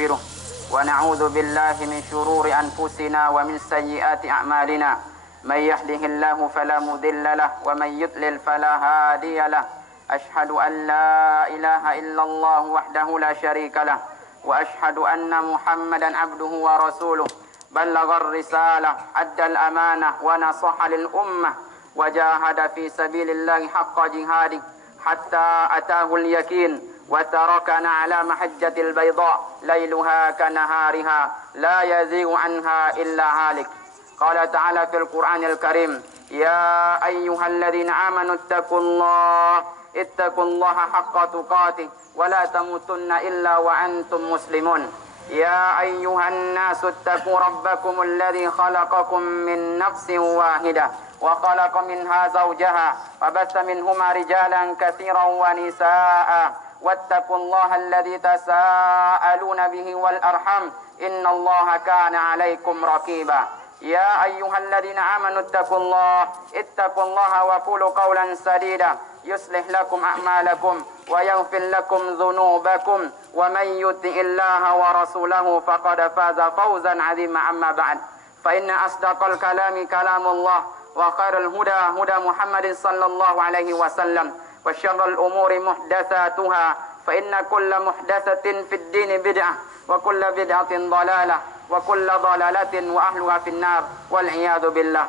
ونستغفره ونعوذ بالله من شرور أنفسنا ومن سيئات أعمالنا. من يهده الله فلا مضل له ومن يضلل فلا هادي له. أشهد أن لا إله إلا الله وحده لا شريك له وأشهد أن محمدا عبده ورسوله. بلغ الرسالة أدى الأمانة ونصح للأمة وجاهد في سبيل الله حق جهاده حتى أتاه اليقين وتركنا على محجة البيضاء ليلها كنهارها لا يزيغ عنها إلا هالك. قال تعالى في القرآن الكريم: يا أيها الذين آمنوا اتقوا الله حق تقاته ولا تموتن إلا وأنتم مسلمون. يا أيها الناس اتقوا ربكم الذي خلقكم من نفس واحدة وخلق منها زوجها وبث منهما رجالا كثيرا ونساء واتقوا الله الذي تساءلون به والأرحام إن الله كان عليكم رقيبا. يا أيها الذين آمنوا اتقوا الله وقولوا قولا سديدا يصلح لكم أعمالكم ويغفر لكم ذنوبكم ومن يطع الله ورسوله فقد فاز فوزا عظيما. أما بعد فإن أصدق الكلام كلام الله وخير الهدى هدى محمد صلى الله عليه وسلم وشر الأمور محدثاتها فإن كل محدثة في الدين بدعة وكل بدعة ضلالة وكل ضلالة وأهلها في النار والعياذ بالله.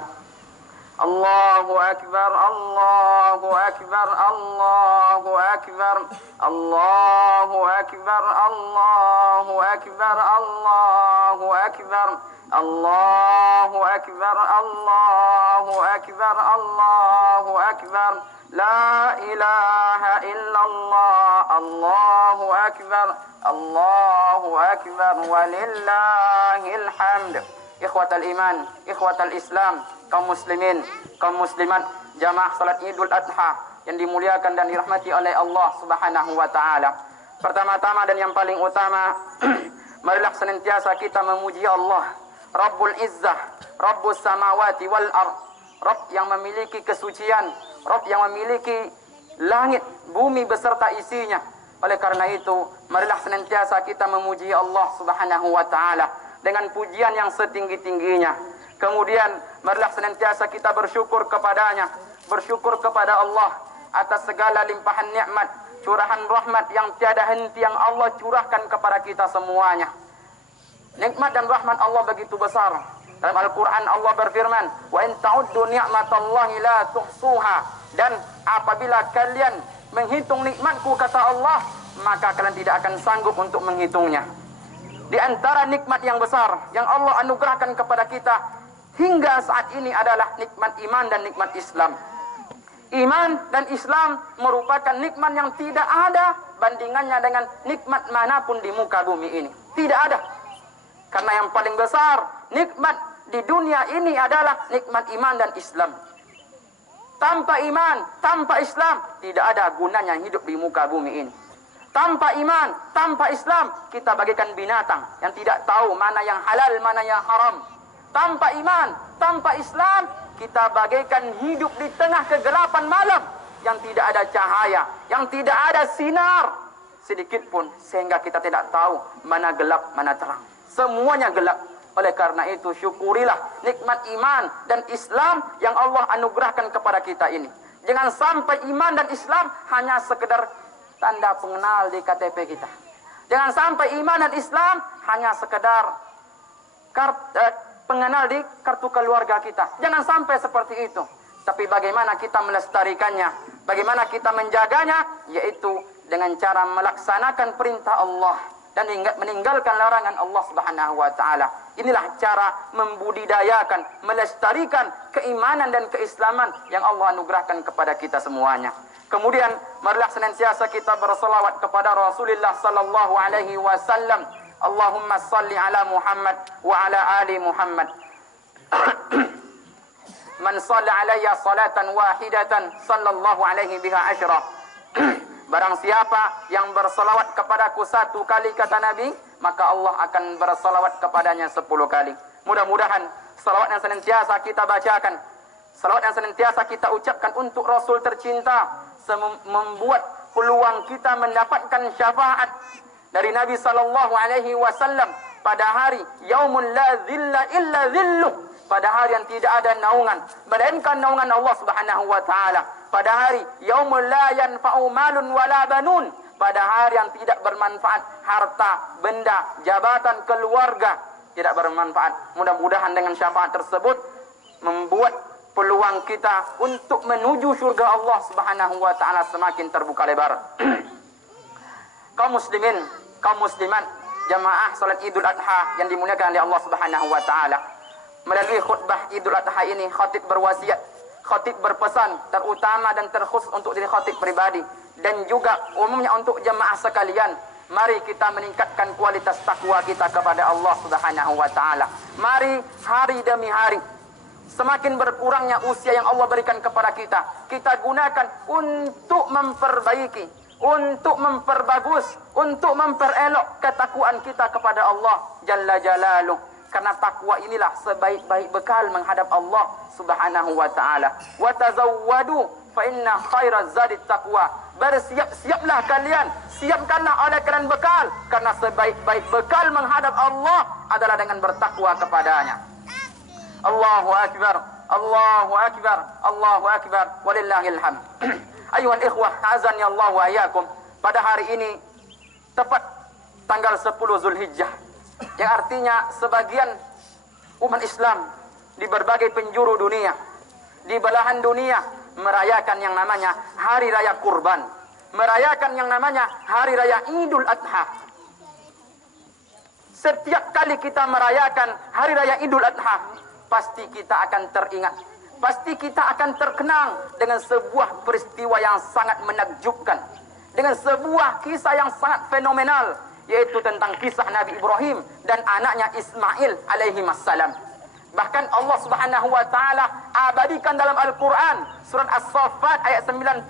الله أكبر الله أكبر الله أكبر الله أكبر الله أكبر الله أكبر الله أكبر الله أكبر الله أكبر لا إله إلا الله الله أكبر الله أكبر ولله الحمد. Ikhwatal iman, ikhwatal islam, kaum muslimin, kaum muslimat, jamaah salat Idul Adha yang dimuliakan dan dirahmati oleh Allah Subhanahu wa taala. Pertama-tama dan yang paling utama, marilah senantiasa kita memuji Allah, Rabbul Izzah, Rabbus samawati wal ard, Rabb yang memiliki kesucian, Rabb yang memiliki langit, bumi beserta isinya. Oleh karena itu, marilah senantiasa kita memuji Allah Subhanahu wa taala dengan pujian yang setinggi-tingginya. Kemudian marilah senantiasa kita bersyukur kepadanya, bersyukur kepada Allah atas segala limpahan nikmat, curahan rahmat yang tiada henti yang Allah curahkan kepada kita semuanya. Nikmat dan rahmat Allah begitu besar. Dalam Al-Quran Allah berfirman, wa in ta'uddu ni'matallahi la tuhsuha. Dan apabila kalian menghitung nikmatku, kata Allah, maka kalian tidak akan sanggup untuk menghitungnya. Di antara nikmat yang besar yang Allah anugerahkan kepada kita hingga saat ini adalah nikmat iman dan nikmat Islam. Iman dan Islam merupakan nikmat yang tidak ada bandingannya dengan nikmat manapun di muka bumi ini. Tidak ada. Karena yang paling besar nikmat di dunia ini adalah nikmat iman dan Islam. Tanpa iman, tanpa Islam, tidak ada gunanya hidup di muka bumi ini. Tanpa iman, tanpa Islam, kita bagaikan binatang yang tidak tahu mana yang halal, mana yang haram. Tanpa iman, tanpa Islam, kita bagaikan hidup di tengah kegelapan malam yang tidak ada cahaya, yang tidak ada sinar sedikit pun, sehingga kita tidak tahu mana gelap, mana terang. Semuanya gelap. Oleh karena itu, syukurilah nikmat iman dan Islam yang Allah anugerahkan kepada kita ini. Jangan sampai iman dan Islam hanya sekedar tanda pengenal di KTP kita. Jangan sampai iman dan Islam hanya sekedar pengenal di kartu keluarga kita. Jangan sampai seperti itu. Tapi bagaimana kita melestarikannya, bagaimana kita menjaganya, yaitu dengan cara melaksanakan perintah Allah dan meninggalkan larangan Allah Subhanahu wa taala. Inilah cara membudidayakan, melestarikan keimanan dan keislaman yang Allah anugerahkan kepada kita semuanya. Kemudian marilah senantiasa kita berselawat kepada Rasulullah sallallahu alaihi wasallam. Allahumma salli ala Muhammad wa ala ali Muhammad. Man shalla alayya salatan wahidatan sallallahu alaihi biha asyra. Barang siapa yang berselawat kepadaku satu kali, kata Nabi, maka Allah akan berselawat kepadanya 10 kali. Mudah-mudahan selawat yang senantiasa kita bacakan, selawat yang senantiasa kita ucapkan untuk Rasul tercinta, membuat peluang kita mendapatkan syafaat dari Nabi sallallahu alaihi wasallam pada hari yaumul la dhilla illa dhilluh, pada hari yang tidak ada naungan melainkan naungan Allah Subhanahu wa taala, pada hari yaumul la yanfa'u malun wala banun, pada hari yang tidak bermanfaat harta, benda, jabatan, keluarga, tidak bermanfaat. Mudah-mudahan dengan syafaat tersebut membuat peluang kita untuk menuju surga Allah Subhanahu wa taala semakin terbuka lebar. Kaum muslimin, kaum muslimat, jamaah salat Idul Adha yang dimuliakan oleh Allah Subhanahu wa taala. Melalui khutbah Idul Adha ini, khatib berwasiat, khatib berpesan terutama dan terkhusus untuk diri khatib pribadi dan juga umumnya untuk jemaah sekalian. Mari kita meningkatkan kualitas takwa kita kepada Allah Subhanahu wa taala. Mari hari demi hari, semakin berkurangnya usia yang Allah berikan kepada kita, kita gunakan untuk memperbaiki, untuk memperbagus, untuk memperelok ketakwaan kita kepada Allah Jalla Jalaluh. Karena takwa inilah sebaik-baik bekal menghadap Allah Subhanahu wa taala. Wa tazawwadu fa inna khairaz zadi taqwa. Bersiap-siaplah kalian, siapkanlah oleh kalian bekal, karena sebaik-baik bekal menghadap Allah adalah dengan bertakwa kepadanya. Allahu akbar, Allahu akbar, Allahu akbar, walillahil hamd. Ayuhal ikhwah, azani Allah wa iyyakum. Pada hari ini tepat tanggal 10 Zulhijjah, yang artinya sebagian umat Islam di berbagai penjuru dunia, di belahan dunia merayakan yang namanya Hari Raya Kurban, merayakan yang namanya Hari Raya Idul Adha. Setiap kali kita merayakan Hari Raya Idul Adha, pasti kita akan teringat, pasti kita akan terkenang dengan sebuah peristiwa yang sangat menakjubkan, dengan sebuah kisah yang sangat fenomenal, yaitu tentang kisah Nabi Ibrahim dan anaknya Ismail alaihi wassalam. Bahkan Allah Subhanahu wa taala abadikan dalam Al-Qur'an surat As-Saffat ayat 99.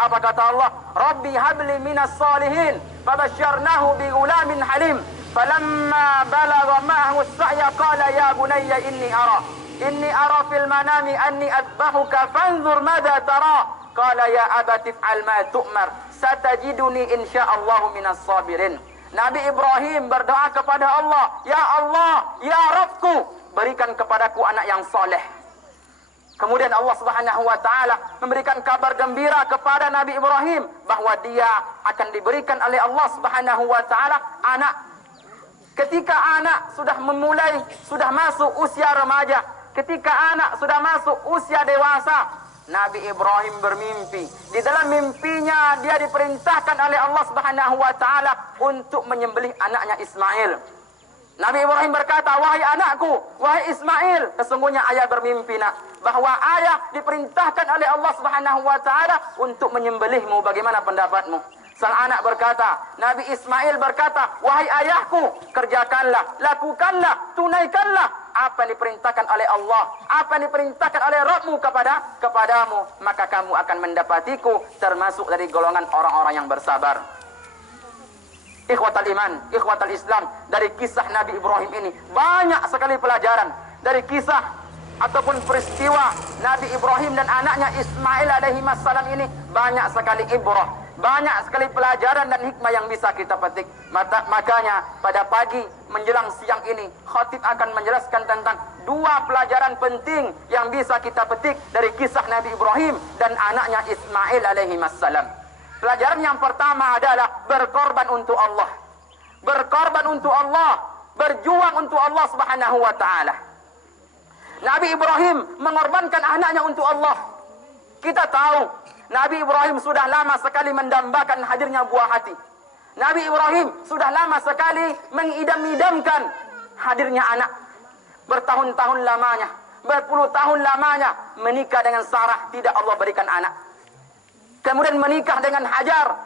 Apa kata Allah? Rabbi habli minas salihin fabasyarnahu bighulamin halim falamma balagha ma'ahu as-sa'ya qala ya bunayya inni ara fil manami anni adbahuka fanzur madza tara qala ya abati if'al ma tu'mar satajiduni insyaallahu minas sabirin. Nabi Ibrahim berdoa kepada Allah, ya Allah, ya Rabbku, berikan kepadaku anak yang soleh. Kemudian Allah Subhanahu wa taala memberikan kabar gembira kepada Nabi Ibrahim bahwa dia akan diberikan oleh Allah Subhanahu wa taala anak. Ketika anak sudah sudah masuk usia remaja, ketika anak sudah masuk usia dewasa, Nabi Ibrahim bermimpi. Di dalam mimpinya dia diperintahkan oleh Allah Subhanahu wa taala untuk menyembelih anaknya Ismail. Nabi Ibrahim berkata, wahai anakku, wahai Ismail, sesungguhnya ayah bermimpi nak, bahwa ayah diperintahkan oleh Allah Subhanahu wa taala untuk menyembelihmu. Bagaimana pendapatmu? Sang anak berkata, Nabi Ismail berkata, wahai ayahku, kerjakanlah, lakukanlah, tunaikanlah apa yang diperintahkan oleh Allah, apa yang diperintahkan oleh Rabbmu kepadamu, maka kamu akan mendapatiku termasuk dari golongan orang-orang yang bersabar. Ikhwatal iman, ikhwatal Islam, dari kisah Nabi Ibrahim ini banyak sekali pelajaran. Dari kisah ataupun peristiwa Nabi Ibrahim dan anaknya Ismail alaihi wassalam ini banyak sekali ibrah, banyak sekali pelajaran dan hikmah yang bisa kita petik. Makanya pada pagi menjelang siang ini khatib akan menjelaskan tentang dua pelajaran penting yang bisa kita petik dari kisah Nabi Ibrahim dan anaknya Ismail alaihi wassalam. Pelajaran yang pertama adalah berkorban untuk Allah. Berkorban untuk Allah, berjuang untuk Allah Subhanahu wa taala. Nabi Ibrahim mengorbankan anaknya untuk Allah. Kita tahu Nabi Ibrahim sudah lama sekali mendambakan hadirnya buah hati. Nabi Ibrahim sudah lama sekali mengidam-idamkan hadirnya anak. Bertahun-tahun lamanya, berpuluh tahun lamanya menikah dengan Sarah, tidak Allah berikan anak. Kemudian menikah dengan Hajar,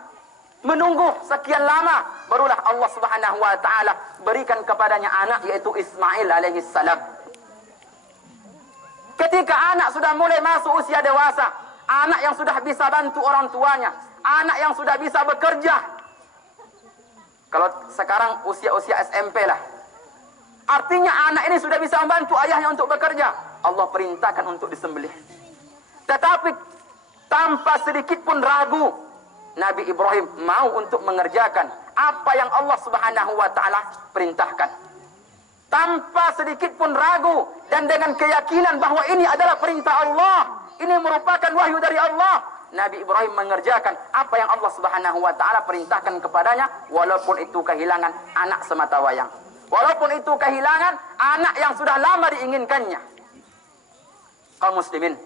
menunggu sekian lama, barulah Allah Subhanahu wa taala berikan kepadanya anak, yaitu Ismail alaihi salam. Ketika anak sudah mulai masuk usia dewasa, anak yang sudah bisa bantu orang tuanya, anak yang sudah bisa bekerja. Kalau sekarang usia-usia SMP lah. Artinya anak ini sudah bisa membantu ayahnya untuk bekerja. Allah perintahkan untuk disembelih. Tetapi tanpa sedikit pun ragu, Nabi Ibrahim mau untuk mengerjakan apa yang Allah Subhanahu wa taala perintahkan. Tanpa sedikit pun ragu dan dengan keyakinan bahwa ini adalah perintah Allah, ini merupakan wahyu dari Allah, Nabi Ibrahim mengerjakan apa yang Allah Subhanahu wa taala perintahkan kepadanya, walaupun itu kehilangan anak semata wayang. Walaupun itu kehilangan anak yang sudah lama diinginkannya. Kaum muslimin,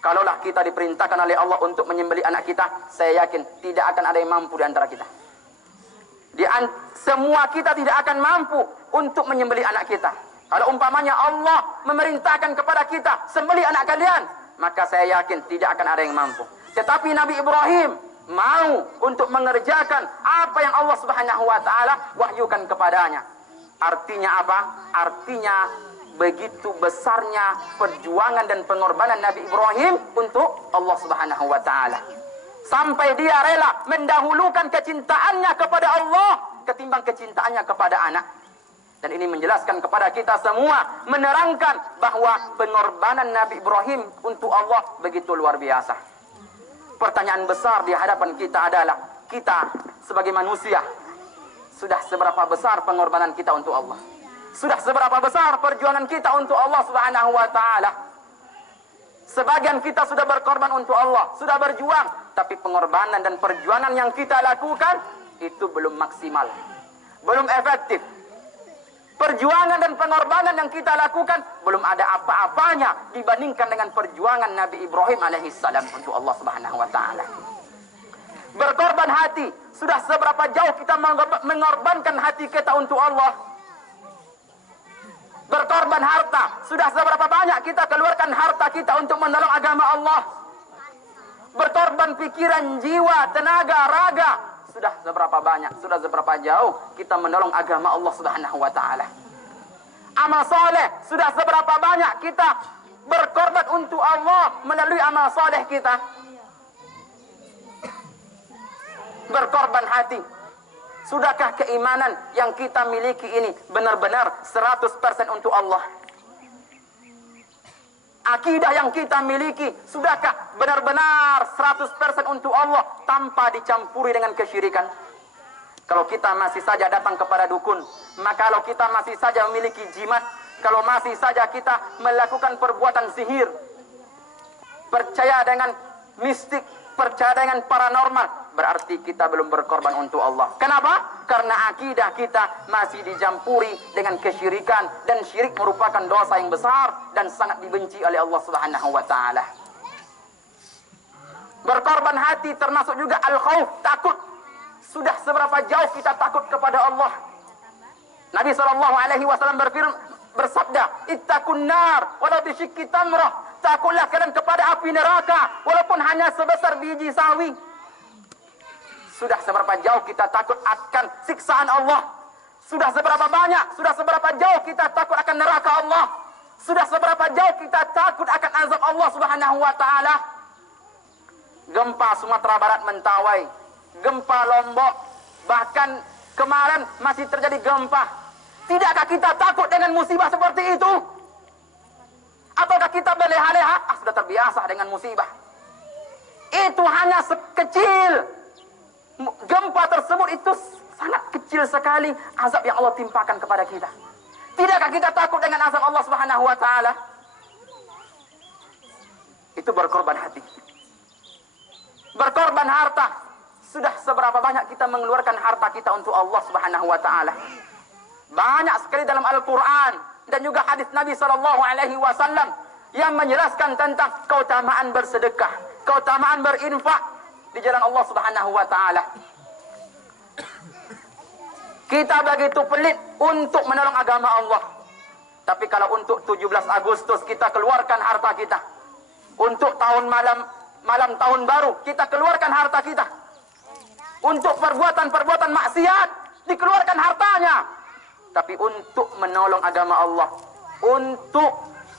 kalaulah kita diperintahkan oleh Allah untuk menyembelih anak kita, saya yakin tidak akan ada yang mampu di antara kita. Semua kita tidak akan mampu untuk menyembelih anak kita. Kalau umpamanya Allah memerintahkan kepada kita, sembelih anak kalian, maka saya yakin tidak akan ada yang mampu. Tetapi Nabi Ibrahim mau untuk mengerjakan apa yang Allah Subhanahu wa taala wahyukan kepadanya. Artinya apa? Artinya begitu besarnya perjuangan dan pengorbanan Nabi Ibrahim untuk Allah Subhanahu wa taala. Sampai dia rela mendahulukan kecintaannya kepada Allah ketimbang kecintaannya kepada anak. Dan ini menjelaskan kepada kita semua, menerangkan bahwa pengorbanan Nabi Ibrahim untuk Allah begitu luar biasa. Pertanyaan besar di hadapan kita adalah, kita sebagai manusia, sudah seberapa besar pengorbanan kita untuk Allah? Sudah seberapa besar perjuangan kita untuk Allah Subhanahu wa taala? Sebagian kita sudah berkorban untuk Allah, sudah berjuang, tapi pengorbanan dan perjuangan yang kita lakukan itu belum maksimal, belum efektif. Perjuangan dan pengorbanan yang kita lakukan belum ada apa-apanya dibandingkan dengan perjuangan Nabi Ibrahim alaihissalam untuk Allah Subhanahu wa taala. Berkorban hati, sudah seberapa jauh kita mengorbankan hati kita untuk Allah? Berkorban harta, sudah seberapa banyak kita keluarkan harta kita untuk menolong agama Allah? Berkorban pikiran, jiwa, tenaga, raga, sudah seberapa banyak, sudah seberapa jauh kita menolong agama Allah Subhanahu wa taala? Amal soleh, sudah seberapa banyak kita berkorban untuk Allah melalui amal soleh kita? Berkorban hati, sudahkah keimanan yang kita miliki ini benar-benar 100% untuk Allah? Akidah yang kita miliki, sudahkah benar-benar 100% untuk Allah tanpa dicampuri dengan kesyirikan? Kalau kita masih saja datang kepada dukun, maka kalau kita masih saja memiliki jimat, kalau masih saja kita melakukan perbuatan sihir, percaya dengan mistik, percaya dengan paranormal, berarti kita belum berkorban untuk Allah. Kenapa? Karena akidah kita masih dicampuri dengan kesyirikan, dan syirik merupakan dosa yang besar dan sangat dibenci oleh Allah Subhanahu wa taala. Berkorban hati termasuk juga al-khauf, takut. Sudah seberapa jauh kita takut kepada Allah? Nabi SAW bersabda, "Ittaqun nar walau bisyikki tamrah." Takutlah kalian kepada api neraka walaupun hanya sebesar biji sawi. Sudah seberapa jauh kita takut akan siksaan Allah? Sudah seberapa banyak, sudah seberapa jauh kita takut akan neraka Allah? Sudah seberapa jauh kita takut akan azab Allah Subhanahu wa taala? Gempa Sumatera Barat Mentawai, gempa Lombok, bahkan kemarin masih terjadi gempa. Tidakkah kita takut dengan musibah seperti itu? Ataukah kita berleha-leha? Sudah terbiasa dengan musibah. Itu hanya sekecil. Gempa tersebut itu sangat kecil sekali azab yang Allah timpakan kepada kita. Tidakkah kita takut dengan azab Allah Subhanahu wa taala? Itu berkorban hati. Berkorban harta. Sudah seberapa banyak kita mengeluarkan harta kita untuk Allah Subhanahu wa taala? Banyak sekali dalam Al-Qur'an dan juga hadis Nabi SAW yang menjelaskan tentang keutamaan bersedekah, keutamaan berinfak di jalan Allah Subhanahu wa taala. Kita begitu pelit untuk menolong agama Allah. Tapi kalau untuk 17 Agustus kita keluarkan harta kita. Untuk malam tahun baru kita keluarkan harta kita. Untuk perbuatan-perbuatan maksiat dikeluarkan hartanya. Tapi untuk menolong agama Allah, untuk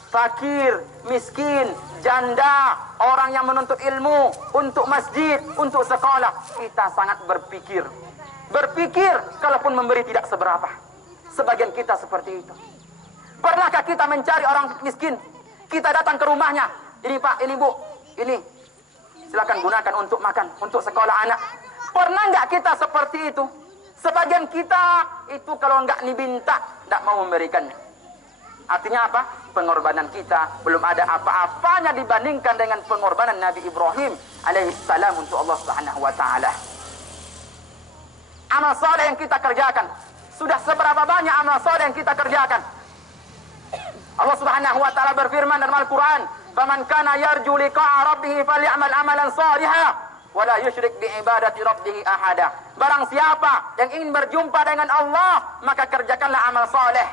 fakir, miskin, janda, orang yang menuntut ilmu, untuk masjid, untuk sekolah, kita sangat berpikir. Berpikir, kalaupun memberi tidak seberapa. Sebagian kita seperti itu. Pernahkah kita mencari orang miskin? Kita datang ke rumahnya. Ini Pak, ini Bu, ini. Silakan gunakan untuk makan, untuk sekolah anak. Pernah nggak kita seperti itu? Sebagian kita itu kalau nggak diminta, nggak mau memberikannya. Artinya apa? Pengorbanan kita belum ada apa-apanya dibandingkan dengan pengorbanan Nabi Ibrahim alaihissalam untuk Allah Subhanahu wa taala. Amal soleh yang kita kerjakan, sudah seberapa banyak amal soleh yang kita kerjakan? Allah Subhanahu wa taala berfirman dalam Al-Qur'an, "Faman kana yarju liqa'a rabbih falyamal amalan shalihan wa la yusyrik bi ibadati rabbih ahada." Barang siapa yang ingin berjumpa dengan Allah, maka kerjakanlah amal soleh.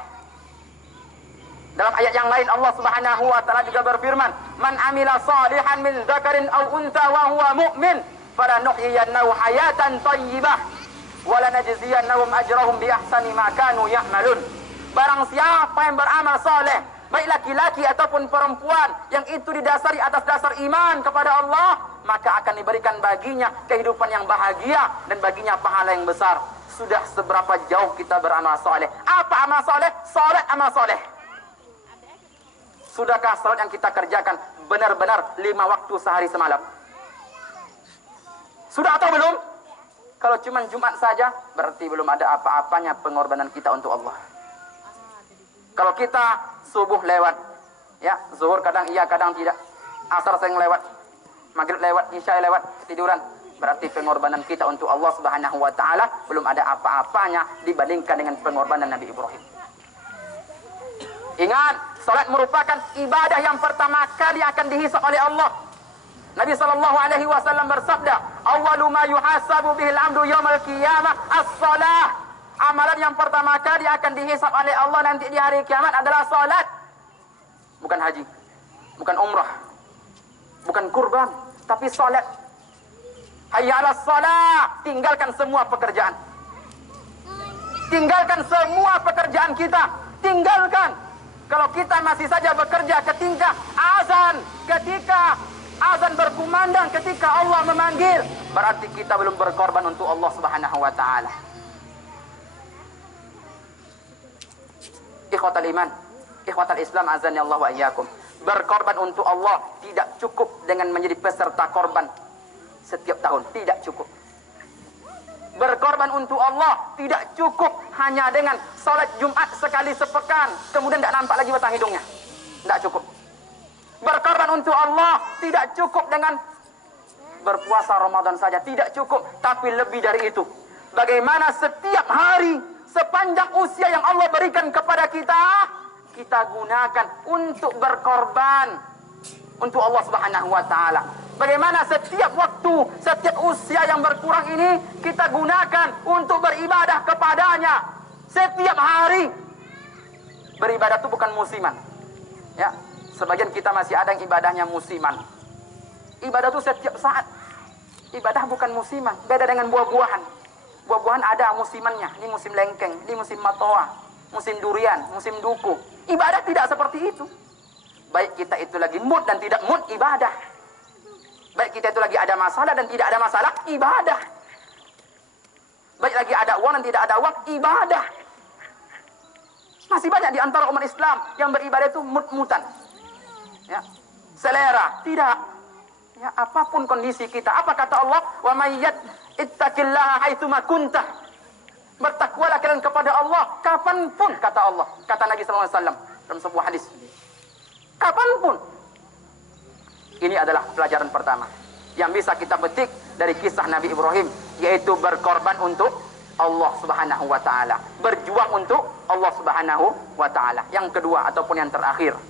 Dalam ayat yang lain Allah Subhanahu wa taala juga berfirman, "Man amila shalihan min dzakarin aw untha wa huwa mu'min, falanuhyiyannahu hayatan thayyibah wa lanajziyannahum ajrahum bi ahsani ma kanu ya'malun." Barang siapa yang beramal soleh, baik laki-laki ataupun perempuan, yang itu didasari atas dasar iman kepada Allah, maka akan diberikan baginya kehidupan yang bahagia dan baginya pahala yang besar. Sudah seberapa jauh kita beramal soleh? Apa amal soleh? Salat amal soleh. Sudahkah salat yang kita kerjakan benar-benar 5 waktu sehari semalam? Sudah atau belum? Kalau cuma Jumat saja, berarti belum ada apa-apanya pengorbanan kita untuk Allah. Kalau kita subuh lewat, ya, zuhur kadang iya, kadang tidak, asar sering lewat, maghrib lewat, isya lewat, tiduran, berarti pengorbanan kita untuk Allah Subhanahu wa taala belum ada apa-apanya dibandingkan dengan pengorbanan Nabi Ibrahim. Ingat, salat merupakan ibadah yang pertama kali akan dihisab oleh Allah. Nabi sallallahu alaihi wasallam bersabda, "Awwalu ma yuhasabu bihil 'abdu yaumil qiyamah as-shalah." Amalan yang pertama kali akan dihisab oleh Allah nanti di hari kiamat adalah salat. Bukan haji, bukan umrah, bukan kurban, tapi salat. Hayya 'alas shalah, tinggalkan semua pekerjaan. Tinggalkan semua pekerjaan kita, tinggalkan. Kalau kita masih saja bekerja ketika azan berkumandang, ketika Allah memanggil, berarti kita belum berkorban untuk Allah Subhanahu wa taala. Ikhwatal iman, ikhwatal Islam, azani Allah wa iyyakum. Berkorban untuk Allah tidak cukup dengan menjadi peserta korban setiap tahun, tidak cukup. Berkorban untuk Allah tidak cukup hanya dengan salat Jumat sekali sepekan, kemudian tidak nampak lagi batang hidungnya. Tidak cukup. Berkorban untuk Allah tidak cukup dengan berpuasa Ramadan saja, tidak cukup, tapi lebih dari itu. Bagaimana setiap hari sepanjang usia yang Allah berikan kepada kita, kita gunakan untuk berkorban untuk Allah Subhanahu wa taala. Bagaimana setiap waktu, setiap usia yang berkurang ini kita gunakan untuk beribadah kepadanya. Setiap hari. Beribadah itu bukan musiman. Ya, sebagian kita masih ada yang ibadahnya musiman. Ibadah itu setiap saat. Ibadah bukan musiman, beda dengan buah-buahan. Buah-buahan ada musimannya. Ini musim lengkeng, ini musim matoa, musim durian, musim duku. Ibadah tidak seperti itu. Baik kita itu lagi mood dan tidak mood, ibadah. Baik kita itu lagi ada masalah dan tidak ada masalah, ibadah. Baik lagi ada uang dan tidak ada uang, ibadah. Masih banyak di antara umat Islam yang beribadah itu mood-mutan. Ya. Selera, tidak. Ya, apapun kondisi kita, apa kata Allah? Wa mayyat ittaqillaha haitsu ma kunta. Bertakwalah kalian kepada Allah kapanpun, kata Allah, kata Nabi sallallahu alaihi wasallam dalam sebuah hadis. Kapanpun. Ini adalah pelajaran pertama yang bisa kita petik dari kisah Nabi Ibrahim, yaitu berkorban untuk Allah Subhanahu wa taala, berjuang untuk Allah Subhanahu wa taala. Yang kedua ataupun yang terakhir,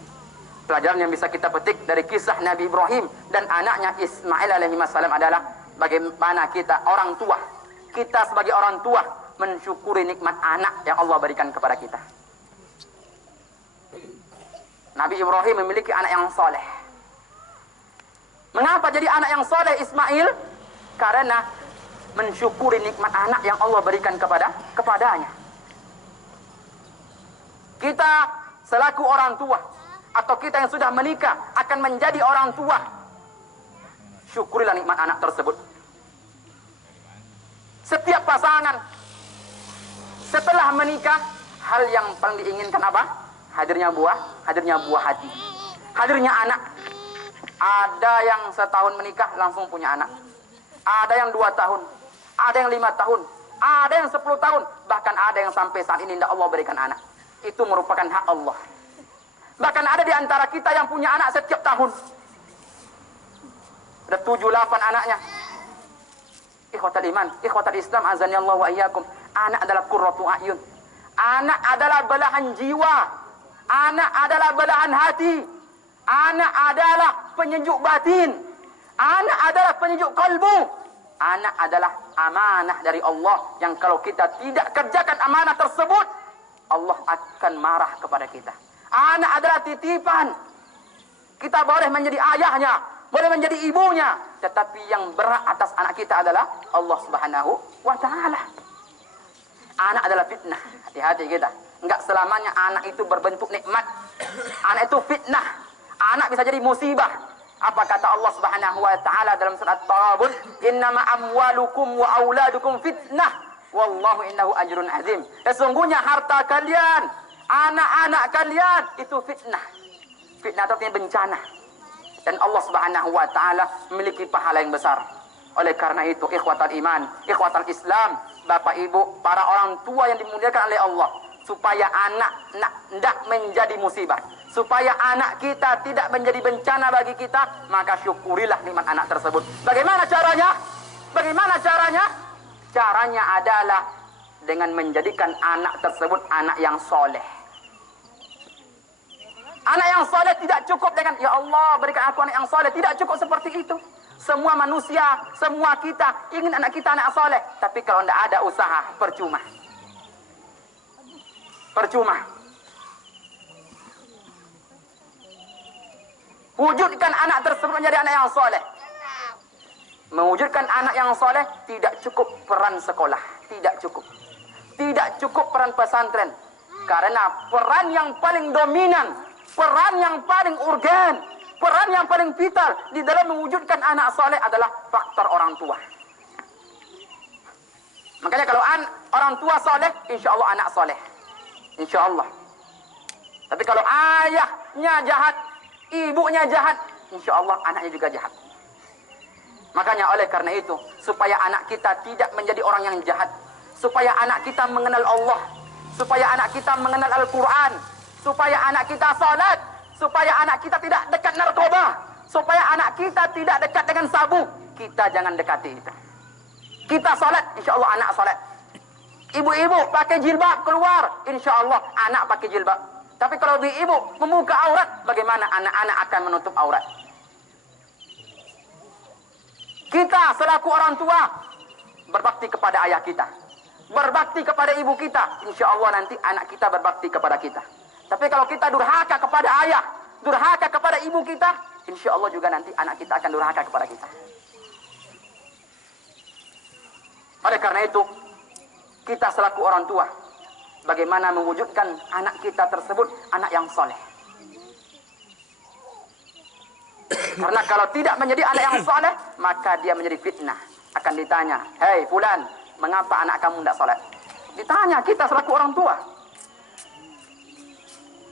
pelajaran yang bisa kita petik dari kisah Nabi Ibrahim dan anaknya Ismail alaihi salam adalah bagaimana kita orang tua, kita sebagai orang tua mensyukuri nikmat anak yang Allah berikan kepada kita. Nabi Ibrahim memiliki anak yang soleh. Mengapa jadi anak yang soleh Ismail? Karena mensyukuri nikmat anak yang Allah berikan kepadanya. Kita selaku orang tua atau kita yang sudah menikah akan menjadi orang tua, syukurilah nikmat anak tersebut. Setiap pasangan setelah menikah, hal yang paling diinginkan apa? Hadirnya buah hati, hadirnya anak. Ada yang setahun menikah langsung punya anak, ada yang 2 tahun, ada yang 5 tahun, Ada yang 10 tahun, bahkan ada yang sampai saat ini tidak Allah berikan anak. Itu merupakan hak Allah. Bahkan ada di antara kita yang punya anak setiap tahun. Ada 7, 8 anaknya. Ikhwatal iman, ikhwatal Islam, azani Allah wa iyyakum. Anak adalah qurratu a'yun. Anak adalah belahan jiwa. Anak adalah belahan hati. Anak adalah penyejuk batin. Anak adalah penyejuk kalbu. Anak adalah amanah dari Allah yang kalau kita tidak kerjakan amanah tersebut, Allah akan marah kepada kita. Anak adalah titipan. Kita boleh menjadi ayahnya, boleh menjadi ibunya, tetapi yang berat atas anak kita adalah Allah Subhanahu wa Ta'ala. Anak adalah fitnah. Hati-hati kita. Enggak selamanya anak itu berbentuk nikmat. Anak itu fitnah. Anak bisa jadi musibah. Apa kata Allah Subhanahu wa Ta'ala dalam surat At-Taghabun? Innama amwalukum wa auladukum fitnah. Wallahu innahu ajrun azim. Sesungguhnya harta kalian, anak-anak kalian itu fitnah. Fitnah itu artinya bencana. Dan Allah Subhanahu wa Ta'ala memiliki pahala yang besar. Oleh karena itu, ikhwatal iman, ikhwatal Islam, Bapak Ibu, para orang tua yang dimuliakan oleh Allah, supaya anak tidak menjadi musibah, supaya anak kita tidak menjadi bencana bagi kita, maka syukurilah nikmat anak tersebut. Bagaimana caranya? Bagaimana caranya? Caranya adalah dengan menjadikan anak tersebut anak yang soleh. Anak yang soleh tidak cukup dengan, ya Allah berikan aku anak yang soleh. Tidak cukup seperti itu. Semua manusia, semua kita ingin anak kita anak soleh. Tapi kalau tidak ada usaha, percuma. Percuma. Wujudkan anak tersebut menjadi anak yang soleh. Mewujudkan anak yang soleh tidak cukup peran sekolah. Tidak cukup. Tidak cukup peran pesantren. Karena peran yang paling dominan, peran yang paling urgen, peran yang paling vital di dalam mewujudkan anak soleh adalah faktor orang tua. Makanya kalau orang tua soleh, insya Allah anak soleh. Insya Allah. Tapi kalau ayahnya jahat, ibunya jahat, insya Allah anaknya juga jahat. Makanya oleh karena itu, supaya anak kita tidak menjadi orang yang jahat, supaya anak kita mengenal Allah, supaya anak kita mengenal Al-Quran, supaya anak kita salat, supaya anak kita tidak dekat narkoba, supaya anak kita tidak dekat dengan sabu, kita jangan dekati itu. Kita salat, insya Allah anak salat. Ibu-ibu pakai jilbab keluar, insya Allah anak pakai jilbab. Tapi kalau ibu membuka aurat, bagaimana anak-anak akan menutup aurat? Kita selaku orang tua berbakti kepada ayah kita, berbakti kepada ibu kita, insya Allah nanti anak kita berbakti kepada kita. Tapi kalau kita durhaka kepada ayah, durhaka kepada ibu kita, insya Allah juga nanti anak kita akan durhaka kepada kita. Oleh karena itu, kita selaku orang tua, bagaimana mewujudkan anak kita tersebut anak yang soleh. Karena kalau tidak menjadi anak yang soleh, maka dia menjadi fitnah. Akan ditanya, hei fulan, mengapa anak kamu tidak soleh? Ditanya kita selaku orang tua.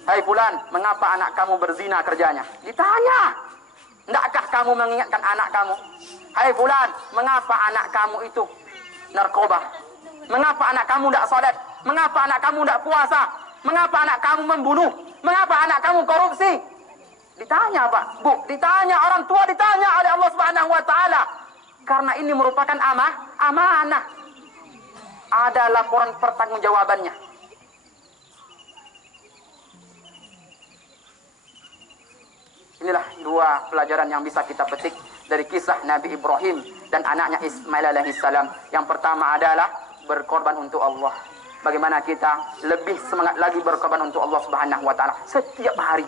Hei fulan, mengapa anak kamu berzina kerjanya? Ditanya. Tidakkah kamu mengingatkan anak kamu? Hei fulan, mengapa anak kamu itu narkoba? Mengapa anak kamu tidak sholat? Mengapa anak kamu tidak puasa? Mengapa anak kamu membunuh? Mengapa anak kamu korupsi? Ditanya Pak, Bu, ditanya orang tua, ditanya oleh Allah Subhanahu wa Ta'ala. Karena ini merupakan amanah. Ada laporan pertanggungjawabannya. Inilah dua pelajaran yang bisa kita petik dari kisah Nabi Ibrahim dan anaknya Ismail alaihissalam. Yang pertama adalah berkorban untuk Allah. Bagaimana kita lebih semangat lagi berkorban untuk Allah Subhanahu wa Ta'ala setiap hari.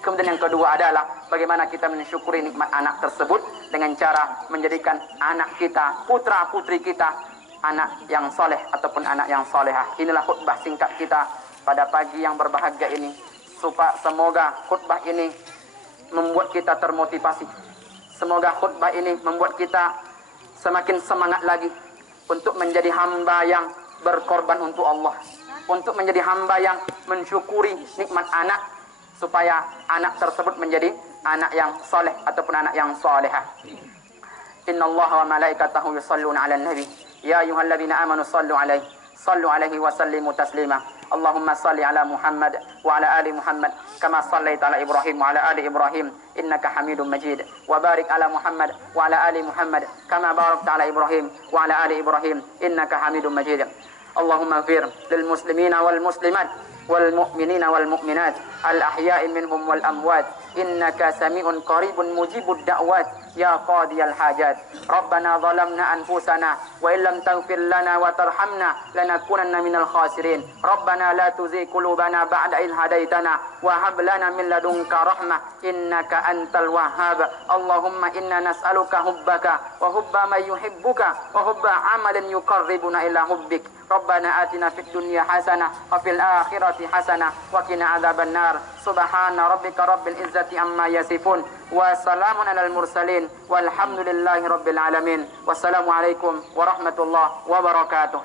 Kemudian yang kedua adalah bagaimana kita mensyukuri nikmat anak tersebut dengan cara menjadikan anak kita, putra putri kita, anak yang soleh ataupun anak yang solehah. Inilah khutbah singkat kita pada pagi yang berbahagia ini. Semoga khutbah ini membuat kita termotivasi. Semoga khutbah ini membuat kita semakin semangat lagi untuk menjadi hamba yang berkorban untuk Allah, untuk menjadi hamba yang mensyukuri nikmat anak, supaya anak tersebut menjadi anak yang soleh ataupun anak yang solehah. Inna Allah wa malaikatahu yusalluna ala nabi يا أيها الذين آمنوا صلوا عليه وسلموا تسليما. اللهم صل على محمد وعلى آل محمد كما صليت على إبراهيم وعلى آل إبراهيم إنك حميد مجيد. وبارك على محمد وعلى آل محمد كما باركت على إبراهيم وعلى آل إبراهيم إنك حميد مجيد. اللهم اغفر للمسلمين والمسلمات والمؤمنين والمؤمنات الأحياء منهم والأموات إنك سميع قريب مجيب الدعوات يا قاضي الحاجات. ربنا ظلمنا أنفسنا وإن لم تغفر لنا وترحمنا لنكونن من الخاسرين. ربنا لا تزغ قلوبنا بعد إذ هديتنا وهب لنا من لدنك رحمة إنك أنت الوهاب. اللهم إنا نسألك حبك وحب من يحبك وحب عمل يقربنا إلى حبك. ربنا آتنا في الدنيا حسنة وفي الآخرة حسنة وقنا عذاب النار. سبحان ربك رب العزة عما يصفون وسلام على المرسلين والحمد لله رب العالمين. والسلام عليكم ورحمة الله وبركاته.